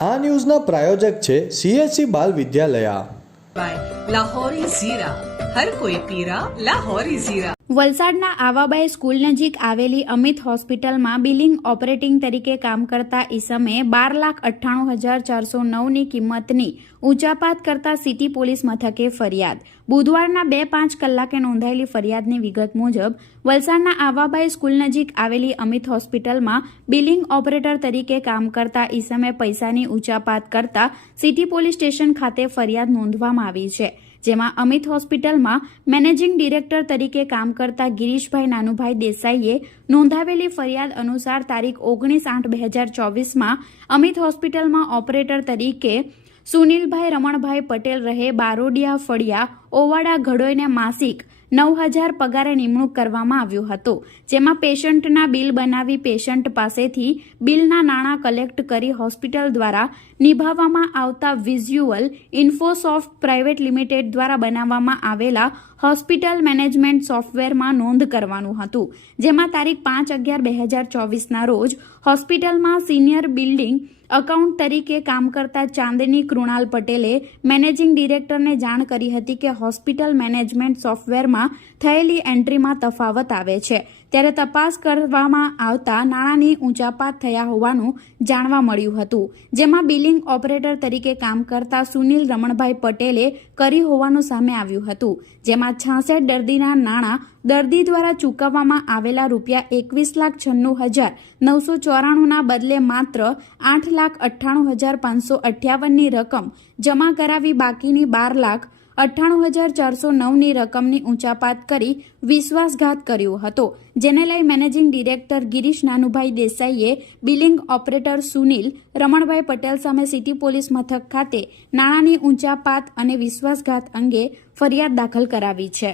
આ ન્યૂઝના પ્રાયોજક છે સીએસસી બાલ વિદ્યાલયા. લાહોરી Lahori હર કોઈ પીરા, લાહોરી જીરા વલસાડના આવાબાઈ સ્કૂલ નજીક આવેલી અમિત હોસ્પિટલમાં બિલિંગ ઓપરેટિંગ તરીકે કામ કરતા ઈસમે બાર લાખ અઠ્ઠાણું હજાર ચારસો નવની કિંમતની ઊંચાપાત કરતા સિટી પોલીસ મથકે ફરિયાદ. બુધવારના બે પાંચ કલાકે નોંધાયેલી ફરિયાદની વિગત મુજબ, વલસાડના આવાબાઈ સ્કૂલ નજીક આવેલી અમિત હોસ્પિટલમાં બિલિંગ ઓપરેટર તરીકે કામ કરતા ઈસમે પૈસાની ઊંચાપાત કરતા સિટી પોલીસ સ્ટેશન ખાતે ફરિયાદ નોંધવામાં આવી છે. જેમાં અમિત હોસ્પિટલમાં મેનેજિંગ ડિરેક્ટર તરીકે કામ કરતા ગિરીશભાઈ નાનુભાઈ દેસાઈએ નોંધાવેલી ફરિયાદ અનુસાર તારીખ ઓગણીસ આઠ બે હજાર ચોવીસમાં અમિત હોસ્પિટલમાં ઓપરેટર તરીકે સુનિલભાઈ રમણભાઈ પટેલ રહે બારોડિયા ફળિયા ઓવાડા ઘડોઈને માસિક નવ હજાર પગારે નિમણૂક કરવામાં આવ્યું હતું, જેમાં પેશન્ટના બિલ બનાવી પેશન્ટ પાસેથી બિલના નાણાં કલેક્ટ કરી હોસ્પિટલ દ્વારા નિભાવવામાં આવતા વિઝ્યુઅલ ઇન્ફોસોફ્ટ પ્રાઇવેટ લિમિટેડ દ્વારા બનાવવામાં આવેલા હોસ્પિટલ મેનેજમેન્ટ સોફ્ટવેરમાં નોંધ કરવાનું હતું, જેમાં તારીખ પાંચ અગિયાર બે હજાર ચોવીસના રોજ હોસ્પિટલમાં સિનિયર બિલ્ડિંગ અકાઉન્ટ તરીકે કામ કરતા ચાંદની કૃણાલ પટેલે મેનેજિંગ ડિરેક્ટરને જાણ કરી હતી કે હોસ્પિટલ મેનેજમેન્ટ સોફ્ટવેરમાં થયેલી એન્ટ્રીમાં તફાવત આવે છે. ત્યારે તપાસ કરવામાં આવતા નાણાંની ઊંચાપાત થયા હોવાનું જાણવા મળ્યું હતું. જેમાં બિલિંગ ઓપરેટર તરીકે કામ કરતા સુનિલ રમણભાઈ પટેલે કરી હોવાનું સામે આવ્યું હતું. જેમાં છાસઠ દર્દીના નાણાં દર્દી દ્વારા ચૂકવવામાં આવેલા રૂપિયા એકવીસ લાખ છન્નું હજાર નવસો ચોરાણુંના બદલે માત્ર આઠ લાખ અઠ્ઠાણું હજાર પાંચસો અઠ્યાવનની રકમ જમા કરાવી બાકીની બાર લાખ અઠ્ઠાણું હજાર ચારસો નવની રકમની ઊંચાપાત કરી વિશ્વાસઘાત કર્યો હતો, જેને લઈ મેનેજિંગ ડિરેક્ટર ગિરીશ નાનુભાઈ દેસાઈએ બિલિંગ ઓપરેટર સુનિલ, રમણભાઈ પટેલ સામે સિટી પોલીસ મથક ખાતે નાણાંની ઊંચાપાત અને વિશ્વાસઘાત અંગે ફરિયાદ દાખલ કરાવી છે.